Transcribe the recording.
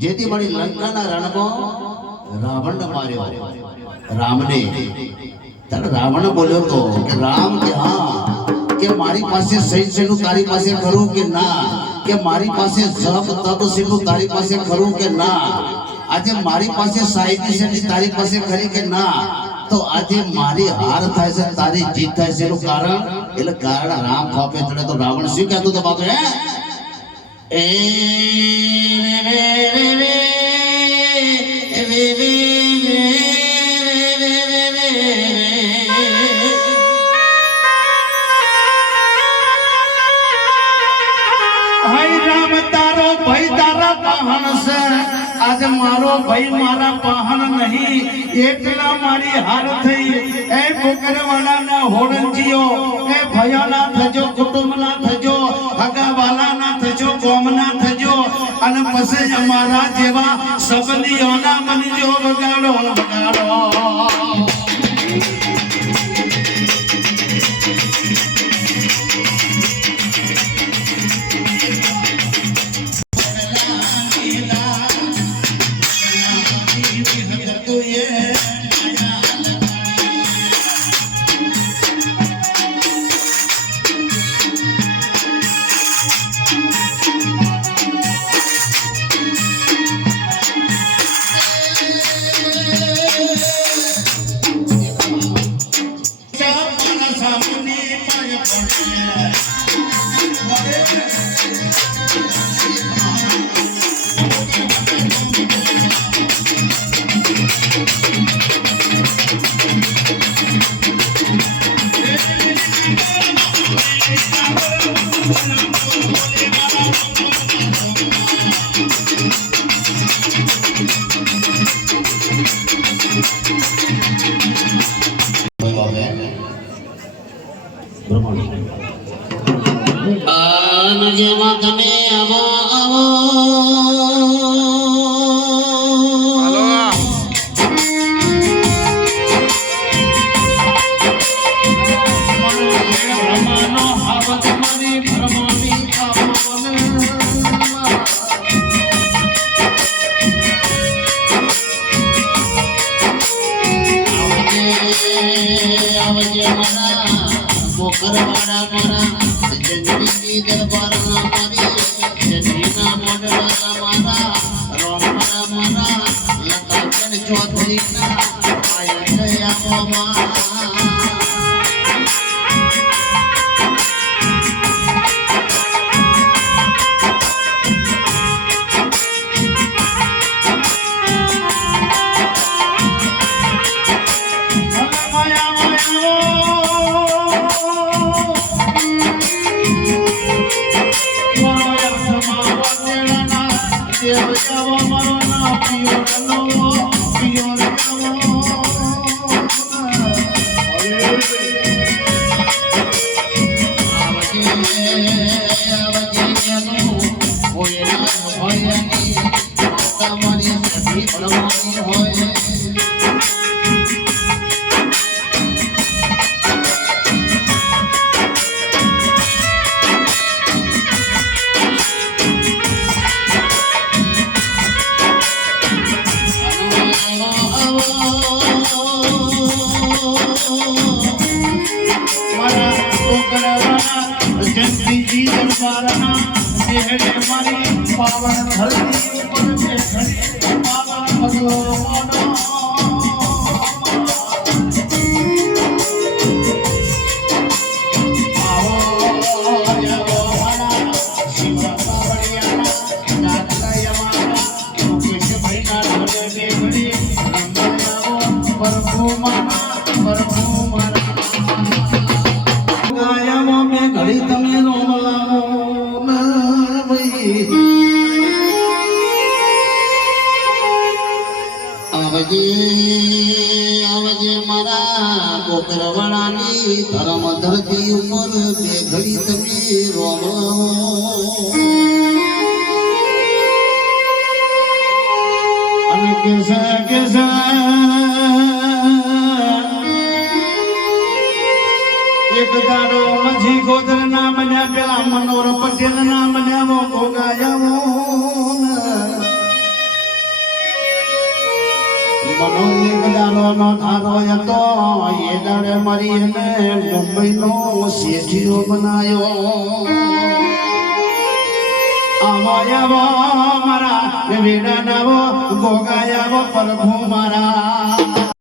જેથી મારી લંકાના રણમાં રાવણને માર્યો રામને ત્યારે રાવણ બોલ્યો તો કે રામ કે હા કે મારી પાસે સહી સેનું તારી પાસે ખરું કે ના કે મારી પાસે જપ તપ સેનું તારી પાસે ખરું કે ના આજે મારી પાસે સાહિત્ય છે તારી પાસે ખરી કે ના તો આજે મારી હાર થાય છે તારી જીત થાય છે એનું કારણ એટલે કારણ રામ થાપે એટલે તો રાવણ શું કહેતો તો બાપુ હે आज मारो भाई मारा पहान नहीं एकला मारी हार थई ए पोकरवाला ना होड़ंजियो ए भयाना थजो कुटुंब ना थजो हगावाला ना थजो गोम ना थजो अन पसे हमारा जेवा सबंधीओना मन जो बगाड़ो बगाड़ो જેમાં તમે આવો આવો મોકરવાડા મારા જંગલી દરબારના મારી જંગલીના મોઢડા મારા રોમડા મારા લતાચન ચોધરીના આયા ગયા મામા पावन धरती ऊपर में खड़ी पावन भगवान घड़ी तमे रोम लाओ आवजे मारा कोकरवाड़ानी धर्म धरती ऊपर બે ઘડી તમે રોમ અને કેસા કેસા એક દાડો મજી ગોદર ના બન્યા પેલા મનોર પટેલ ના બન્યા ગોગાયા મનો એક દારોનો ધારો હતો એ દાડે મારી એને મુંબઈનો શેઠિયો બનાયો આવો મારા વેડા નાવો ગોગાયાવો પ્રભુ મારા